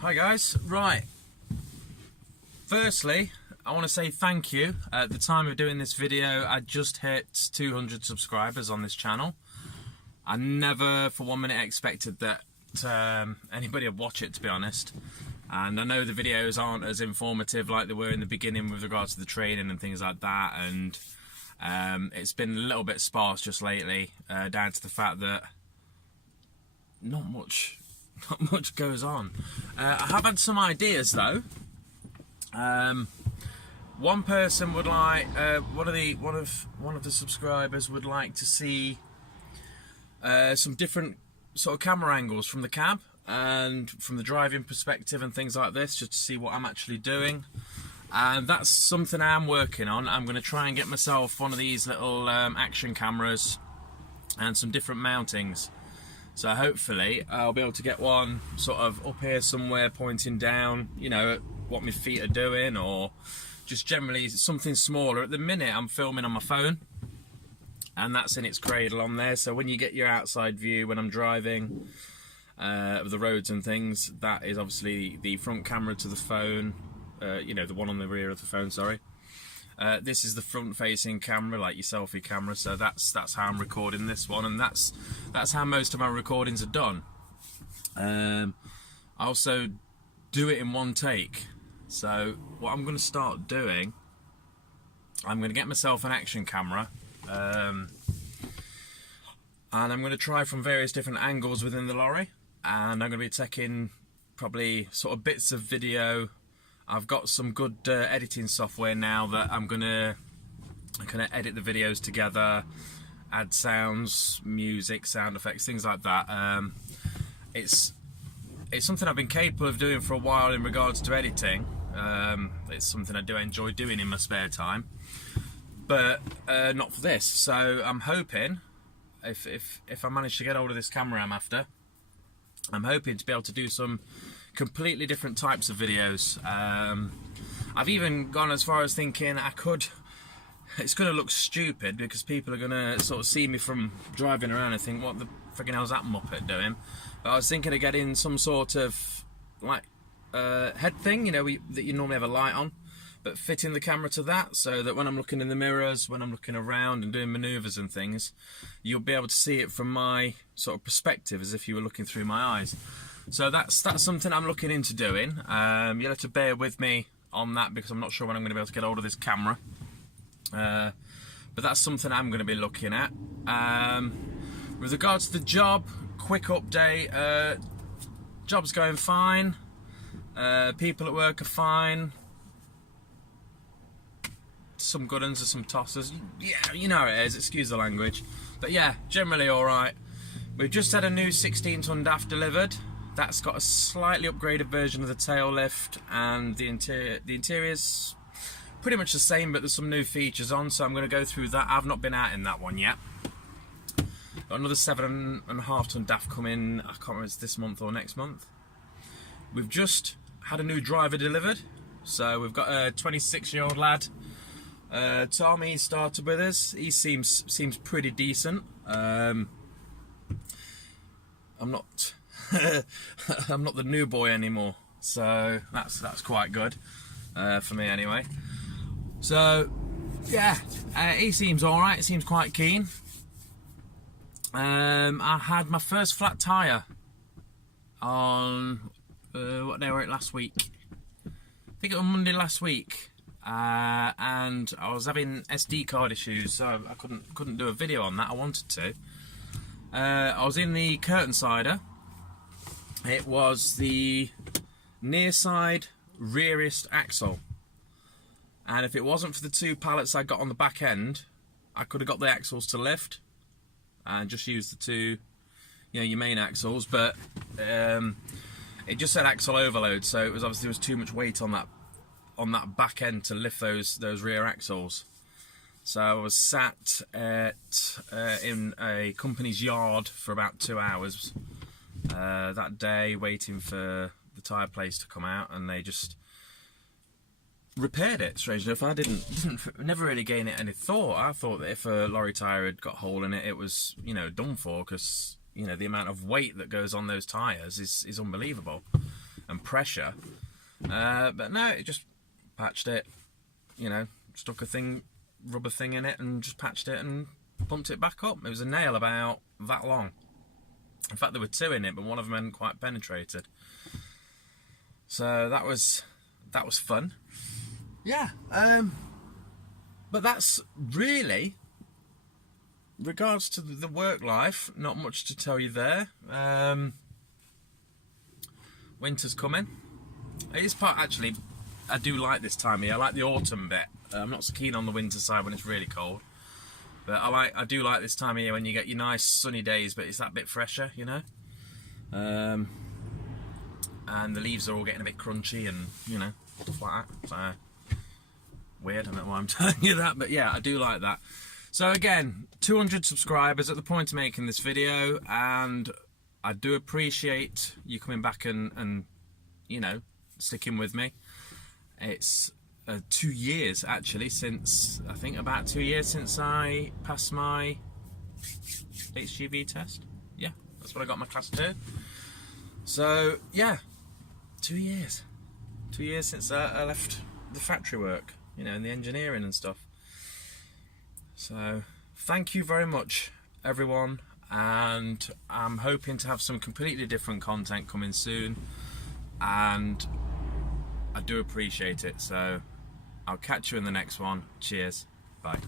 Hi guys, right, firstly I want to say thank you. At the time of doing this video I just hit 200 subscribers on this channel. I never for 1 minute expected that anybody would watch it, to be honest, and I know the videos aren't as informative like they were in the beginning with regards to the training and things like that, and it's been a little bit sparse just lately, down to the fact that not much goes on. I have had some ideas though. One person would like, one of the subscribers would like to see some different sort of camera angles from the cab and from the driving perspective and things like this, just to see what I'm actually doing. And that's something I'm working on. I'm going to try and get myself one of these little action cameras and some different mountings. So hopefully I'll be able to get one sort of up here somewhere pointing down, you know, at what my feet are doing, or just generally something smaller. At the minute I'm filming on my phone and that's in its cradle on there, so when you get your outside view when I'm driving of the roads and things, that is obviously the front camera to the phone, you know, the one on the rear of the phone, sorry. This is the front-facing camera, like your selfie camera, so that's how I'm recording this one, and that's how most of my recordings are done. I also do it in one take. So what I'm going to start doing, I'm going to get myself an action camera, and I'm going to try from various different angles within the lorry, and I'm going to be taking probably sort of bits of video. I've got some good editing software now that I'm gonna edit the videos together, add sounds, music, sound effects, things like that. It's something I've been capable of doing for a while in regards to editing. It's something I do enjoy doing in my spare time, but not for this. So I'm hoping, if I manage to get hold of this camera I'm after, I'm hoping to be able to do some completely different types of videos. I've even gone as far as thinking it's going to look stupid because people are going to sort of see me from driving around and think, what the friggin' hell's that muppet doing? But I was thinking of getting some sort of like head thing, you know, that you normally have a light on, but fitting the camera to that, so that when I'm looking in the mirrors, when I'm looking around and doing manoeuvres and things, you'll be able to see it from my sort of perspective, as if you were looking through my eyes. So that's something I'm looking into doing. You'll have to bear with me on that because I'm not sure when I'm going to be able to get hold of this camera. But that's something I'm going to be looking at. With regards to the job, quick update. Job's going fine. People at work are fine. Some good uns and some tossers. Yeah, you know how it is. Excuse the language. But yeah, generally alright. We've just had a new 16-ton DAF delivered. That's got a slightly upgraded version of the tail lift, and the interior's pretty much the same, but there's some new features on, so I'm going to go through that. I've not been out in that one yet. Got another 7.5-ton DAF coming, I can't remember if it's this month or next month. We've just had a new driver delivered, so we've got a 26-year-old lad. Tom, he started with us. He seems pretty decent. I'm not I'm not the new boy anymore, so that's quite good for me anyway. So yeah, he seems alright, he seems quite keen. I had my first flat tyre on what day were it, last week? I think it was Monday last week, and I was having SD card issues, so I couldn't do a video on that. I wanted to. I was in the curtain sider. It was the near side rearest axle, and if it wasn't for the two pallets I got on the back end, I could have got the axles to lift and just used the two, you know, your main axles, but it just said axle overload, so it was obviously there was too much weight on that back end to lift those rear axles. So I was sat in a company's yard for about 2 hours that day, waiting for the tyre place to come out, and they just repaired it. Strangely enough, I never really gave it any thought. I thought that if a lorry tyre had got a hole in it, it was, you know, done for, because, you know, the amount of weight that goes on those tyres is unbelievable. and pressure. But no, it just patched it, you know, stuck a rubber thing in it and just patched it and pumped it back up. It was a nail about that long. In fact, there were two in it, but one of them hadn't quite penetrated. So that was fun. Yeah, but that's really, regards to the work life, not much to tell you there. Winter's coming. It is actually, I do like this time of year. I like the autumn bit. I'm not so keen on the winter side when it's really cold. But I do like this time of year when you get your nice sunny days, but it's that bit fresher, you know. And the leaves are all getting a bit crunchy and, you know, stuff like that. So, weird, I don't know why I'm telling you that, but yeah, I do like that. So again, 200 subscribers at the point of making this video, and I do appreciate you coming back and you know, sticking with me. It's 2 years actually since, I think about 2 years since I passed my HGV test. Yeah, that's when I got my class 2. So yeah, 2 years. 2 years since I left the factory work, you know, and the engineering and stuff. So thank you very much, everyone, and I'm hoping to have some completely different content coming soon, and I do appreciate it. So I'll catch you in the next one. Cheers. Bye.